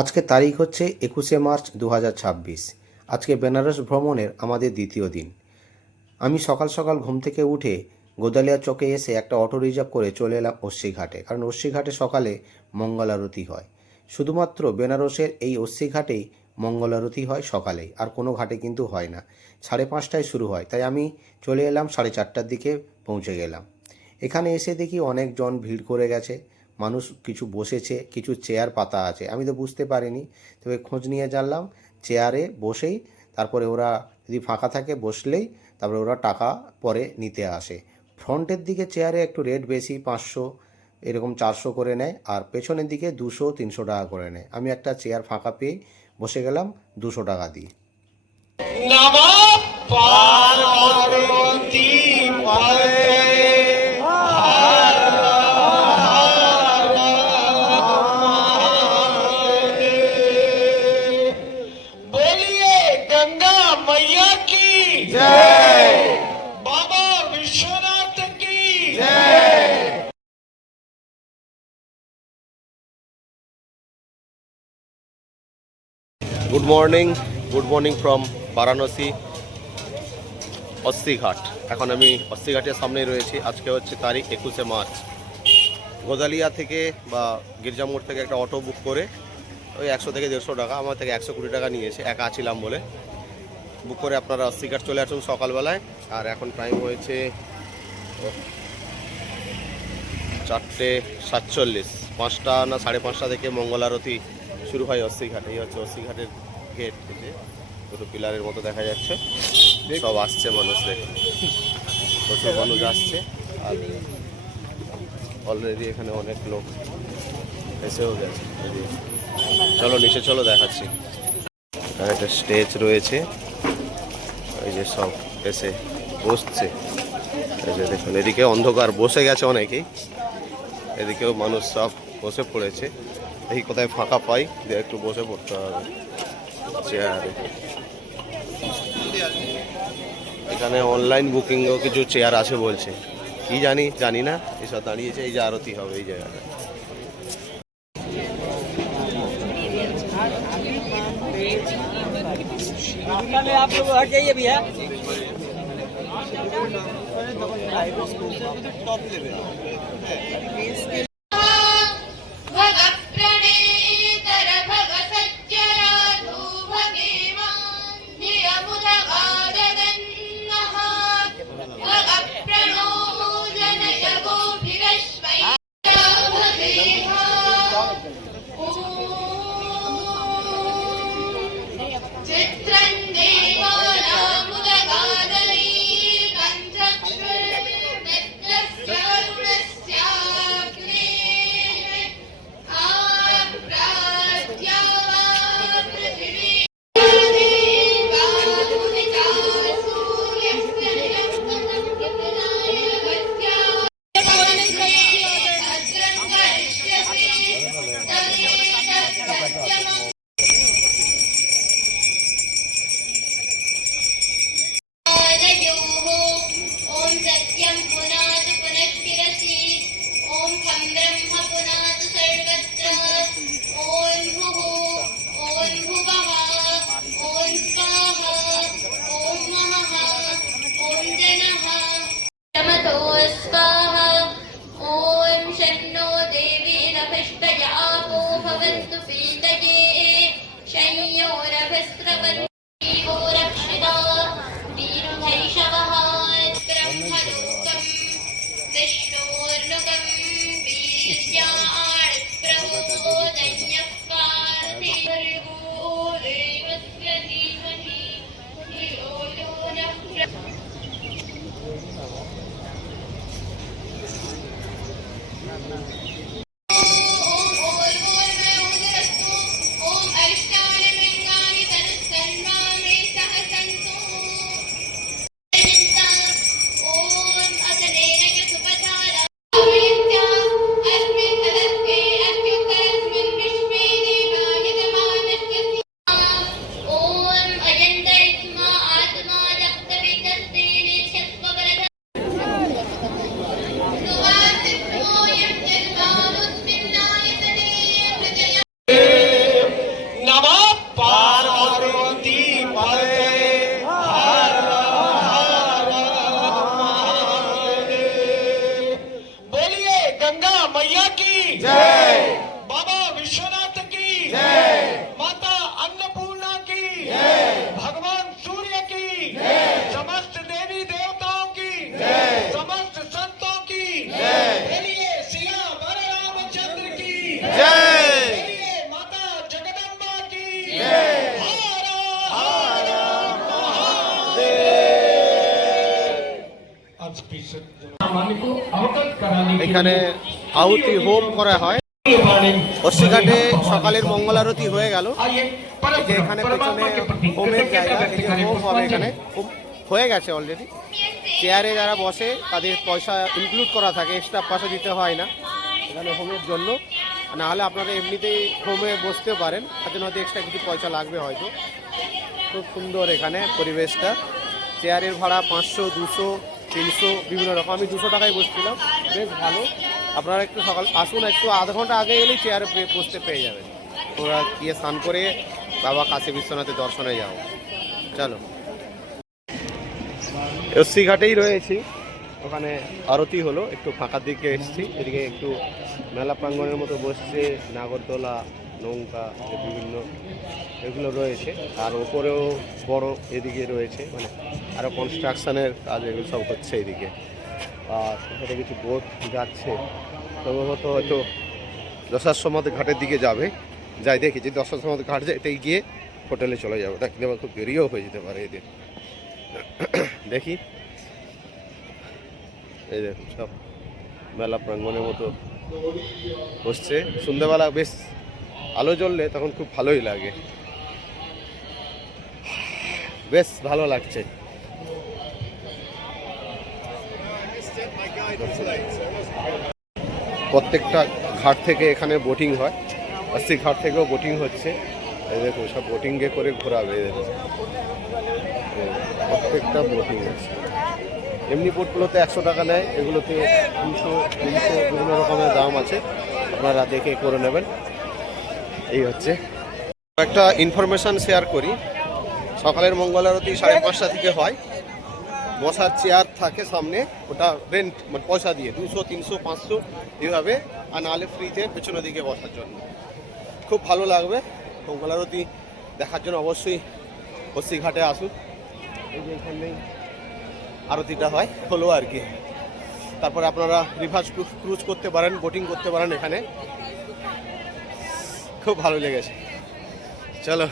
আজকে তারিখ হচ্ছে 21শে মার্চ 2026। আজকে বেনারস ভ্রমণের আমাদের দ্বিতীয় দিন। আমি সকাল সকাল ঘুম থেকে উঠে গোদালিয়া চকে এসে একটা অটো রিজার্ভ করে চলে এলাম অস্সিঘাটে, কারণ অস্সিঘাটে সকালে মঙ্গল আরতি হয়। শুধুমাত্র বেনারসের এই অস্সিঘাটেই মঙ্গল আরতি হয় সকালেই, আর কোনো ঘাটে কিন্তু হয় না। 5:30টায় শুরু হয়, তাই আমি চলে এলাম 4:30টার দিকে পৌঁছে গেলাম। এখানে এসে দেখি অনেকজন ভিড় করে গেছে, মানুষ কিছু বসেছে, কিছু চেয়ার পাতা আছে। আমি তো বুঝতে পারিনি, তবে খোঁজ নিয়ে জানলাম চেয়ারে বসেই তারপরে ওরা যদি ফাঁকা থাকে বসলেই তারপরে ওরা টাকা পরে নিতে আসে। ফ্রন্টের দিকে চেয়ারে একটু রেট বেশি, 500 এরকম 400 করে নেয়, আর পেছনের দিকে 200-300 টাকা করে নেয়। আমি একটা চেয়ার ফাঁকা পেয়ে বসে গেলাম 200 টাকা দিয়ে। Good morning from Varanasi Assighat. এখন আমি অস্সিঘাটের সামনেই রয়েছি। আজকে হচ্ছে তারিখ 21শে মার্চ। গোদালিয়া থেকে বা গির্জামোড় থেকে একটা অটো বুক করে ওই 100 থেকে 150 টাকা, আমার থেকে 120 টাকা নিয়েছে, একা ছিলাম বলে। বুক করে আপনারা অস্সিঘাট চলে আসুন সকালবেলায়। আর এখন টাইম হয়েছে 4:47। 5টা না 5:30 থেকে মঙ্গল আরতি শুরু হয় অস্সিঘাট। এই হচ্ছে অস্সিঘাটের গেট, যে দুটো পিলারের মতো দেখা যাচ্ছে। সব আসছে মানুষ, দেখে প্রচুর মানুষ আসছে। আর অলরেডি এখানে অনেক লোক এসেও গেছে। চলো নিচে চলো, দেখাচ্ছি। একটা স্টেজ রয়েছে, এই যে সব এসে বসছে। এই যে দেখুন, এদিকে অন্ধকার, বসে গেছে অনেকেই, এদিকেও মানুষ সব বসে পড়েছে। এই কোথায় ফাঁকা পাই দিয়ে একটু বসে পড়তে হবে চেয়ারে। এখানে অনলাইন বুকিংও কিছু চেয়ার আছে বলছে, কি জানি না। এসব দাঁড়িয়েছে, এই যে আরতি হবে এই জায়গাটা। आप लोग हट जाइए भैया। এখানে আহুতি হোম করা হয়। অস্তিঘাটে সকালের মঙ্গল আরতি হয়ে গেল। এই যে এখানে পেছনে হোমের জায়গা, এই যে হোম হবে এখানে, হোম হয়ে গেছে অলরেডি। চেয়ারে যারা বসে তাদের পয়সা ইনক্লুড করা থাকে, এক্সট্রা পয়সা দিতে হয় না এখানে হোমের জন্য। নাহলে আপনারা এমনিতেই হোমে বসতে পারেন, তাতে হয়তো এক্সট্রা কিছু পয়সা লাগবে হয়তো। খুব সুন্দর এখানে পরিবেশটা। চেয়ারের ভাড়া 500, 200, 300 বিভিন্ন রকম। আমি 200 টাকায় বসছিলাম, বেশ ভালো। আপনারা একটু সকাল আসুন, একটু আধা ঘন্টা আগে এলেই চেয়ারে বসতে পেয়ে যাবেন। ওরা গিয়ে স্নান করে বাবা কাশী বিশ্বনাথের দর্শনে যাও। চলো, অস্তিঘাটেই রয়েছি, ওখানে আরতি হলো, একটু ফাঁকার দিকে এসেছি। এদিকে একটু মেলা প্রাঙ্গণের মতো বসছে, নাগরদোলা, নৌকা বিভিন্ন এগুলো রয়েছে। আর ওপরেও বড় এদিকে রয়েছে, মানে আরও কনস্ট্রাকশনের কাজ এগুলো সব হচ্ছে এদিকে। আর এখানে কিছু বোট যাচ্ছে, সম্ভবত হয়তো দশাশ্বমেধ ঘাটের দিকে যাবে। যাই দেখি যে দশাশ্বমেধ ঘাট এটাই গিয়ে হোটেলে চলে যাবে, ওটা কিন্তু আবার খুব দেরিও হয়ে যেতে পারে এদের। দেখি, এই দেখুন সব মেলা প্রাঙ্গণের মতো বসছে। সন্ধ্যাবেলা বেশ আলো জ্বললে তখন খুব ভালোই লাগে, বেশ ভালো লাগছে। প্রত্যেকটা ঘাট থেকে এখানে বোটিং হয়, অস্থি ঘাট থেকেও বোটিং হচ্ছে। এই দেখো সব বোটিংয়ে করে ঘোরাবে, এই দেখো প্রত্যেকটা বোটিং আছে। এমনি বোটগুলোতে 100 টাকা নেয়, এগুলোতে 200, 300 বিভিন্ন রকমের দাম আছে, আপনারা দেখে করে নেবেন। এই হচ্ছে একটা ইনফরমেশান শেয়ার করি। সকালের মঙ্গল আরতি 5:30 থেকে হয়। বসার চেয়ার থাকে সামনে, ওটা রেন্ট মানে পয়সা দিয়ে 200, 300, 500 এইভাবে, আর নাহলে ফ্রিতে পেছনের দিকে বসার জন্য। খুব ভালো লাগবে। মঙ্গল আরতি দেখার জন্য অবশ্যই অস্তিঘাটে আসুন। এই যে এখানেই আরতিটা হলো আর কি। তারপরে আপনারা রিভার্স ক্রুজ করতে পারেন, বোটিং করতে পারেন এখানে। খুব ভালো লেগেছে। চলো।